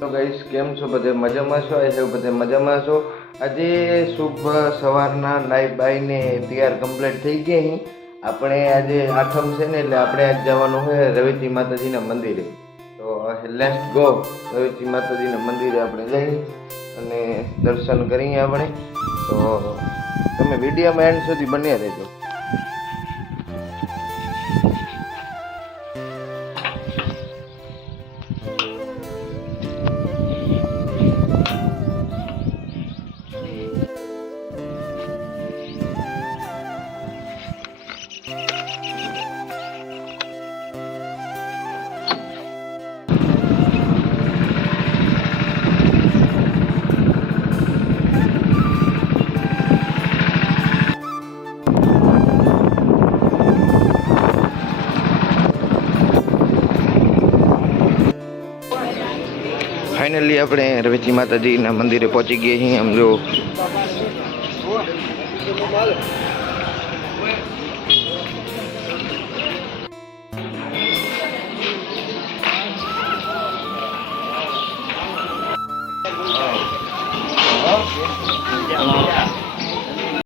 તો ગાઈસ કેમ છો? બધે મજામાં છો? એટલે બધે મજામાં છો? આજે શુભ સવારના નાઈ બાઈને તૈયાર કમ્પ્લીટ થઈ ગયા અહીં. આપણે આજે આઠમ છે ને એટલે આપણે આજ જવાનું છે રવેચી માતાજીના મંદિરે. તો લેટ્સ ગો રવેચી માતાજીના મંદિરે આપણે જઈ અને દર્શન કરીએ આપણે. તો તમે વિડીયોમાં એન્ડ સુધી બન્યા રહેજો. ફાઇનલી આપણે રવેચી માતાજીના મંદિરે પહોંચી ગયા છીએ. આમ જો